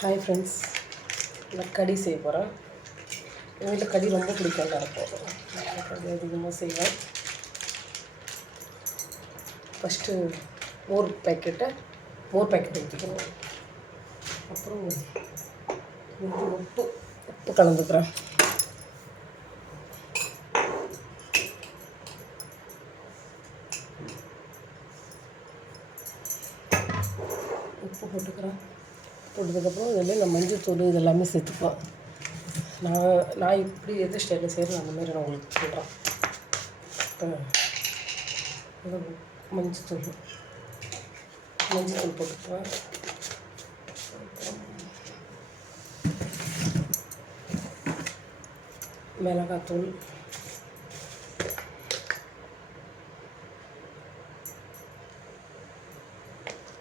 Hi friends, நான் கடி செய்ய போகிறேன். எங்கள் வீட்டில் கடி ரொம்ப பிடிக்கும் எல்லாருக்கும். கடி அதிகமாக செய்வேன். ஃபஸ்ட்டு மோர் பேக்கெட் ஊற்றிக்கணும். அப்புறம் உப்பு கலந்துக்கிறேன். உப்பு போட்டதுக்கப்புறம் இதில் நான் மஞ்சள் இது எல்லாமே சேர்த்துப்பேன். நான் இப்படி எது ஸ்டைலில் செய்கிறேன் அந்தமாரி நான் உங்களுக்கு சொல்கிறேன். இப்போ மஞ்சள் போட்டுக்குவேன். மிளகாத்தூள்,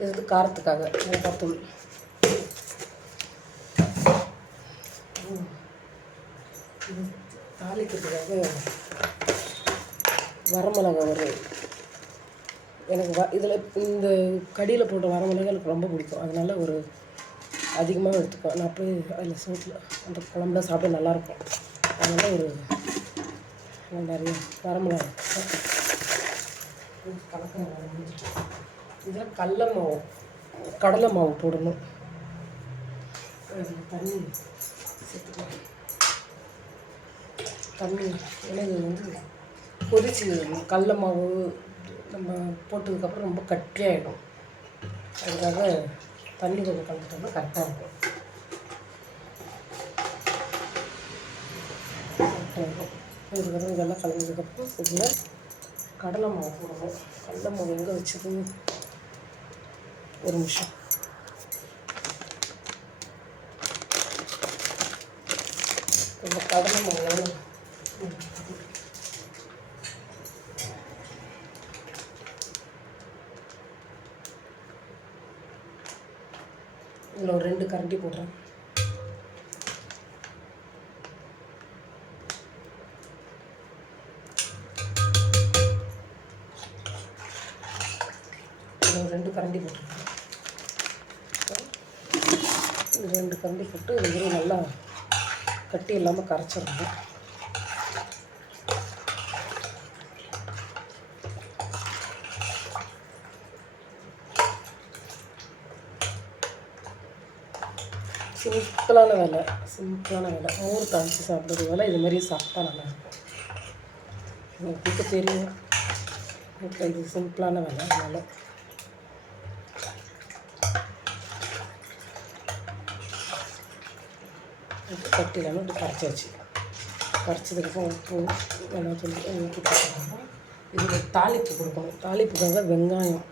இது காரத்துக்காக மிளகாத்தூள், தாளிக்கிறதுக்காக வரமிளகா எனக்கு இதில் இந்த கடியில் போட்ட வரமிளகா எனக்கு ரொம்ப பிடிக்கும். அதனால் அதிகமாக எடுத்துப்பேன். நான் போய் அதில் சோட்டில் அந்த குழம்புல சாப்பிட நல்லாயிருக்கும். அதனால் நிறைய வரமிளகா கலக்க இதில் கடலை மாவு போடணும். தண்ணி சேர்த்துக்கலாம். தண்ணி இது கொதிச்சு கடல மாவு நம்ம போட்டதுக்கப்புறம் ரொம்ப கட்டியாகிடும். அதுக்காக தண்ணி கொஞ்சம் கலந்துட்டோம்னா கரெக்டாக இருக்கும். இதுக்கப்புறம் இதெல்லாம் கலந்ததுக்கப்புறம் இதில் கடலை மாவு போடணும். கடலை மாவு எங்கே வச்சது? ஒரு நிமிஷம். இந்த கடலை மாவு இதில் ஒரு 2 கரண்டி போடுறேன். இதில் 2 கரண்டி போட்டுருக்கேன். 2 கரண்டி போட்டு இது நல்லா கட்டி இல்லாமல் கரைச்சிடணும். சிம்பிளான வேலை. மோர் தாளித்து சாப்பிட்றது வேலை இதுமாரி சாப்பிட்டா நல்லாயிருக்கும். எனக்கு தெரியும். இது சிம்பிளான வேலை. அதனால் கட்டிலாமல் இப்படி கரைச்சாச்சு. கரைச்சதுக்கப்புறம் உப்பு எல்லாம் சொல்லி ஊற்றி போட்டுக்கணும். இதில் தாளிப்பு கொடுக்கணும். தாளிப்புக்காக வெங்காயம்,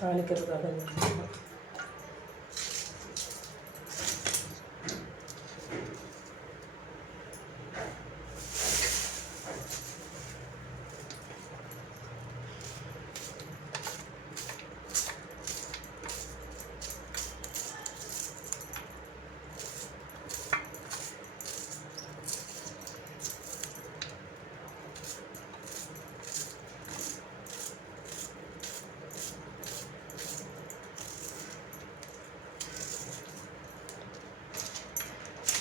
தாளிக்கிறதுக்காக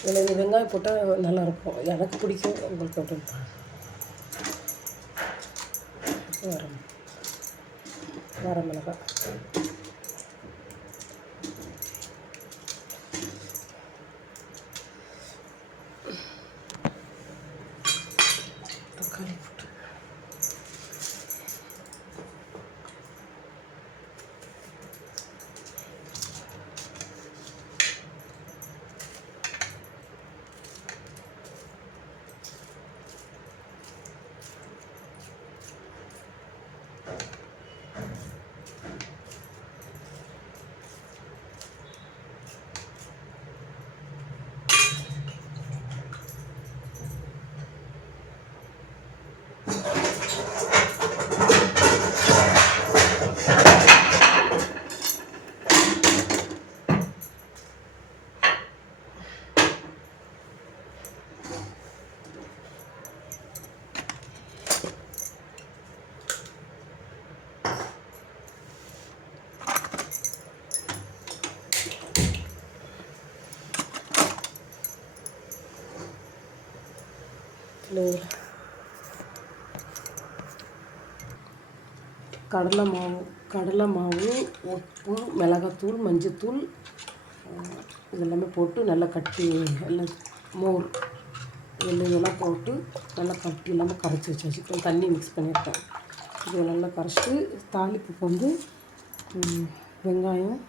இதில் வெங்காயம் போட்டால் நல்லாயிருக்கும். எனக்கு பிடிக்கும். உங்களுக்கு அப்படின்னு வரமிளகாய், தக்காளி போட்டு கடலை மாவு, உப்பு, மிளகாத்தூள், மஞ்சத்தூள் இதெல்லாமே போட்டு நல்லா கட்டி எல்லாம் மோர் இதெல்லாம் போட்டு நல்லா கட்டி இல்லாமல் கரைச்சி வச்சாச்சு. கொஞ்சம் தண்ணி மிக்ஸ் பண்ணியிருக்கேன். இது நல்லா கரைச்சிட்டு தாளிப்புக்கு வந்து வெங்காயம்,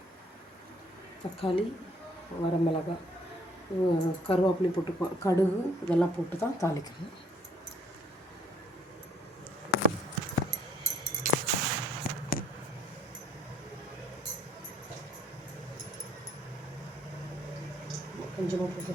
தக்காளி, வரமிளகாய், கருவேப்பிலை போட்டுப்போம், கடுகு இதெல்லாம் போட்டு தான் தாளிக்கணும். கொஞ்சமாக போட்டு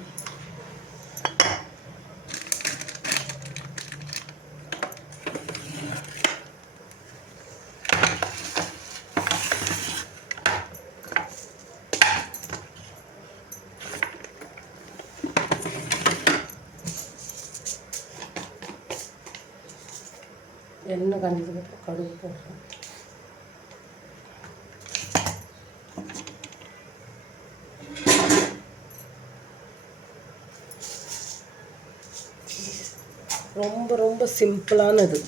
எண்ணெய் காஞ்சதுக்கப்புறம் கடுகு போடுறேன். ரொம்ப ரொம்ப சிம்பிளானது.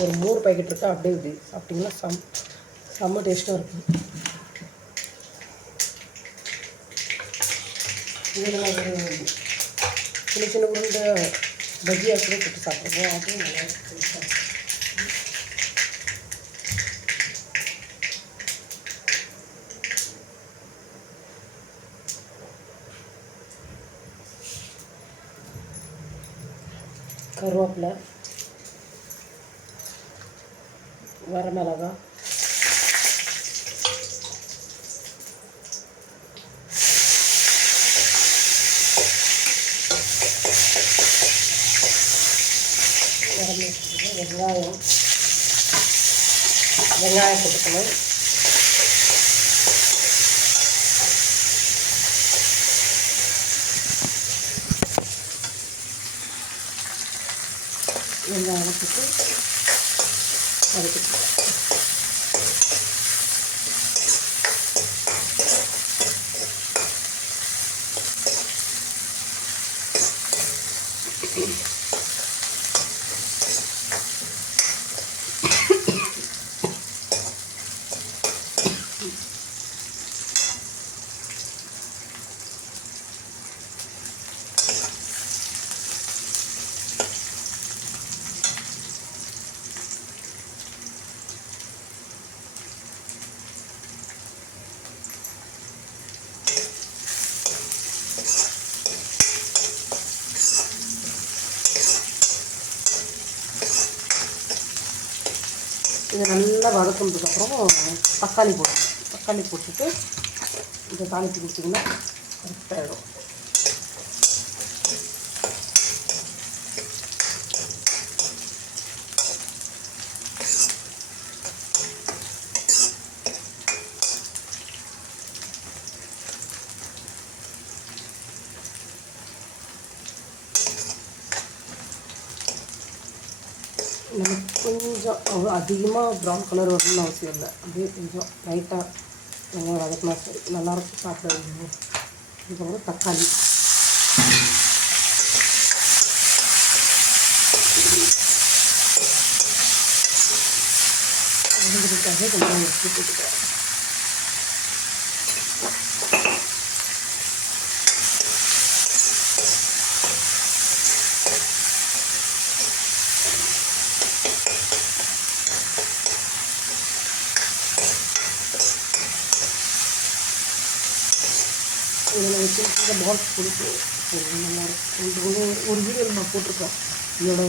ஒரு 3 பாக்கெட் இருக்கா அப்படியே இப்படி சாப்பிட்டிங்கன்னா செம்ம டேஸ்ட்டாக இருக்கும். இதில் ஒரு சின்ன சின்ன உருண்டை பஜ்ஜியாக கூட போட்டு சாப்பிடுவோம். அதுவும் நல்லா இருக்கும். கருவேப்பிலை, வரமிளகாய், வெங்காயம் போட்டுக்கணும். வெங்காயம் போட்டு வதக்கிக்கலாம். இதை நல்லா வதக்கினதுக்கப்புறம் தக்காளி போடணும். தக்காளி போட்டுட்டு இதை தாளித்து கொடுத்திங்கன்னா கரெக்டாகிடும். நமக்கு கொஞ்சம் அதிகமாக ப்ரௌன் கலர் வரணும்னு அவசியம் இல்லை. அப்படியே கொஞ்சம் லைட்டாக வெங்காயம் வதக்கினா சரி, நல்லாயிருக்கும் சாப்பிட. இதுக்கப்புறம் தக்காளி அதுக்காக கொஞ்சம் எடுத்து போட்டுக்கிறேன். இதில் வச்சு இந்த பால்ஸ் கொடுத்து நல்லாயிருக்கும். ஒரு வீடியோவில் நான் போட்டிருக்கேன். இதோட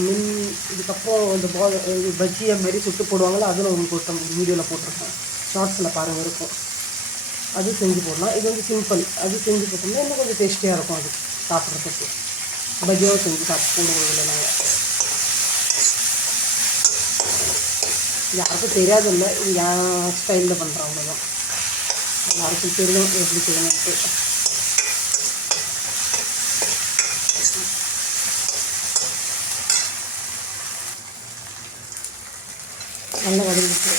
இதுக்கப்புறம் இந்த இது பஜ்ஜியை மாரி சுட்டு போடுவாங்களோ அதில் உங்களுக்கு ஒரு வீடியோவில் போட்டிருக்கேன். ஷார்ட்ஸில் பாருங்கள் இருக்கும். அது செஞ்சு போடலாம். இது வந்து சிம்பிள். அது செஞ்சு போட்டோம்னா இன்னும் கொஞ்சம் டேஸ்டியாக இருக்கும். அது சாப்பிட்றதுக்கு பஜ்ஜியாக செஞ்சு போடுவோம். இதில் நாங்கள் யாருக்கும் தெரியாதில்லை, என் ஸ்டைலில் பண்ணுறவங்க தான். எல்லாருக்கும் தெரியும் எப்படி செய்யணும்ட்டு. நல்லா வதங்கிட்டு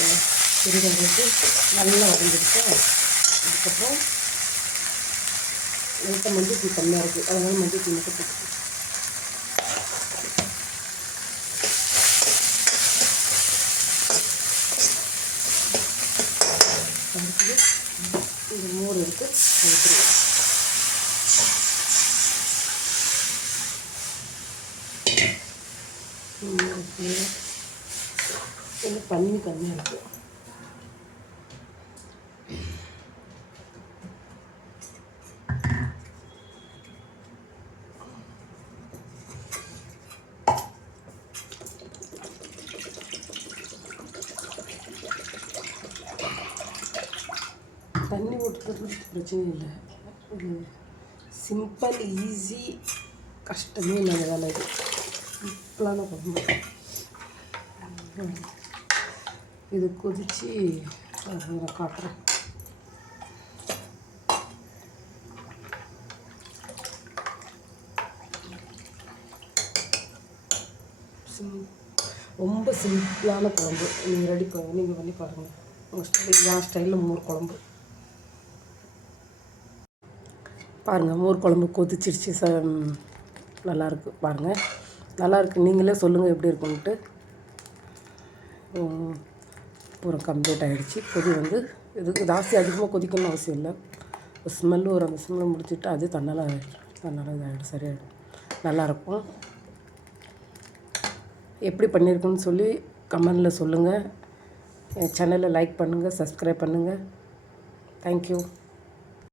பெரியவங்களுக்கு நல்லா வதங்கிடுச்சு. அதுக்கப்புறம் லைட்டாக மஞ்சள் தூள் கம்மியாக இருக்குது, அதனால் மஞ்சள் தூள் மட்டும் போட்டு இன்னும் தண்ணி கம்மியாக இருக்குது. தண்ணி ஊற்றுறது பிரச்சனை இல்லை. ஒரு சிம்பிள் ஈஸி, கஷ்டமே இல்லாத வேலை இது. சிம்பிளான குழம்பு. இது கொதித்து நான் காட்டுறேன். ரொம்ப சிம்பிளான குழம்பு. நீங்கள் பண்ணி பாருங்கள். உங்கள் ஸ்டைல் என் ஸ்டைலில் மோர் குழம்பு பாருங்கள். மோர் குழம்பு கொதிச்சிருச்சு. நல்லாயிருக்கு பாருங்கள். நல்லாயிருக்கு. நீங்களே சொல்லுங்கள் எப்படி இருக்குன்ட்டு. பூரா கம்ப்ளீட் ஆகிடுச்சு. கொதி வந்து இதுக்கு ஜாஸ்தி அதிகமாக கொதிக்கணும்னு அவசியம் இல்லை. ஸ்மெல்லு ஒரு அந்த ஸ்மெல்லை முடிச்சுட்டு அது தன்னால் இதாகிடும், சரியாயிடும். நல்லாயிருக்கும். எப்படி பண்ணியிருக்குன்னு சொல்லி கமெண்டில் சொல்லுங்கள். என் சேனலை லைக் பண்ணுங்கள், சப்ஸ்கிரைப் பண்ணுங்கள். தேங்க்யூ.